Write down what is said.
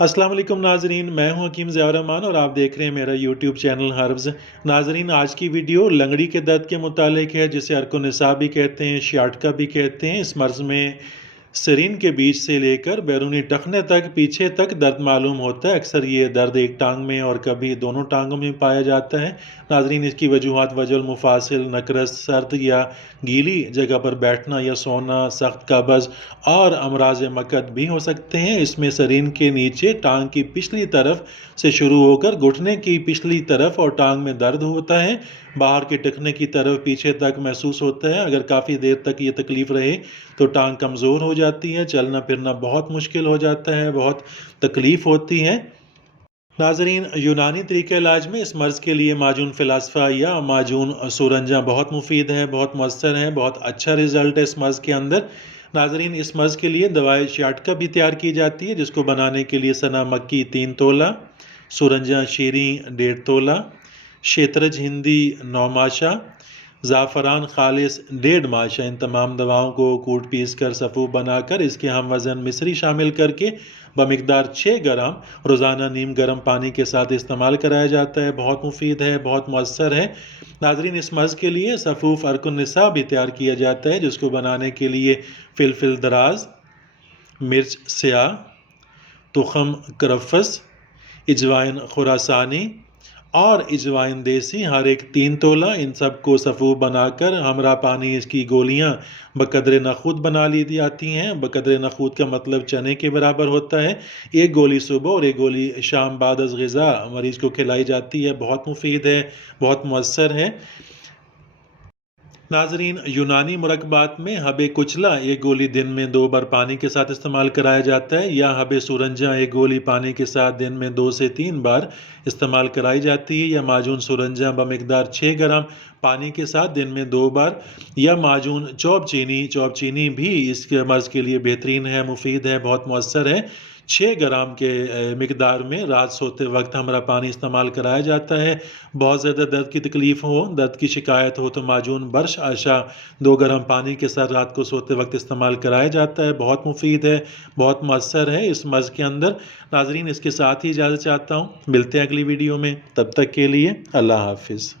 السلام علیکم ناظرین، میں ہوں حکیم ضیاء الرحمان اور آپ دیکھ رہے ہیں میرا یوٹیوب چینل ہربز۔ ناظرین، آج کی ویڈیو لنگڑی کے درد کے متعلق ہے، جسے ارک النساء بھی کہتے ہیں، شیاٹکا بھی کہتے ہیں۔ اس مرض میں سرین کے بیچ سے لے کر بیرونی ٹخنے تک پیچھے تک درد معلوم ہوتا ہے۔ اکثر یہ درد ایک ٹانگ میں اور کبھی دونوں ٹانگوں میں پایا جاتا ہے۔ ناظرین، اس کی وجوہات وجع المفاصل، نقرس، سرد یا گیلی جگہ پر بیٹھنا یا سونا، سخت قبض اور امراض مقعد بھی ہو سکتے ہیں۔ اس میں سرین کے نیچے ٹانگ کی پچھلی طرف سے شروع ہو کر گھٹنے کی پچھلی طرف اور ٹانگ میں درد ہوتا ہے۔ باہر کے ٹخنے کی طرف پیچھے تک محسوس ہوتا ہے۔ اگر کافی دیر تک یہ تکلیف رہے تو ٹانگ کمزور ہو جاتی ہے، چلنا پھرنا بہت مشکل ہو جاتا ہے، بہت تکلیف ہوتی ہے۔ ناظرین، یونانی طریقہ علاج میں اس مرض کے لیے معجون فلاسفہ یا معجون سورنجا بہت مفید ہے، بہت مؤثر ہے، بہت اچھا رزلٹ ہے اس مرض کے اندر۔ ناظرین، اس مرض کے لیے دوائی شیاٹکا بھی تیار کی جاتی ہے، جس کو بنانے کے لیے سنا مکی 3 تولہ، سورنجا شیریں 1.5 تولہ، شیترج ہندی 9 ماشا، زعفران خالص 1.5 ماشا۔ ان تمام دواؤں کو کوٹ پیس کر صفوف بنا کر اس کے ہم وزن مصری شامل کر کے بمقدار 6 گرام روزانہ نیم گرم پانی کے ساتھ استعمال کرایا جاتا ہے۔ بہت مفید ہے، بہت مؤثر ہے۔ ناظرین، اس مرض کے لیے صفوف ارک النساء بھی تیار کیا جاتا ہے، جس کو بنانے کے لیے فلفل دراز، مرچ سیاہ، تخم کرفس، اجوائن خراسانی اور اجوائن دیسی ہر ایک 3 تولہ۔ ان سب کو صفوف بنا کر ہمراہ پانی اس کی گولیاں بقدر نخود بنا لی جاتی ہیں۔ بقدر نخود کا مطلب چنے کے برابر ہوتا ہے۔ 1 گولی صبح اور 1 گولی شام بعد از غذا مریض کو کھلائی جاتی ہے۔ بہت مفید ہے، بہت مؤثر ہے۔ ناظرین، یونانی مرکبات میں حب کچلا 1 گولی دن میں 2 بار پانی کے ساتھ استعمال کرایا جاتا ہے، یا حب سورنجا 1 گولی پانی کے ساتھ دن میں 2 سے 3 بار استعمال کرائی جاتی ہے، یا معجون سورنجا بمقدار 6 گرام پانی کے ساتھ دن میں 2 بار، یا معجون چوب چینی بھی اس کے مرض کے لیے بہترین ہے، مفید ہے، بہت مؤثر ہے۔ 6 گرام کے مقدار میں رات سوتے وقت ہمراہ پانی استعمال کرایا جاتا ہے۔ بہت زیادہ درد کی تکلیف ہو، درد کی شکایت ہو تو معجون برش آشا 2 گرام پانی کے ساتھ رات کو سوتے وقت استعمال کرایا جاتا ہے۔ بہت مفید ہے، بہت مؤثر ہے اس مرض کے اندر۔ ناظرین، اس کے ساتھ ہی اجازت چاہتا ہوں، ملتے ہیں اگلی ویڈیو میں، تب تک کے لیے اللہ حافظ۔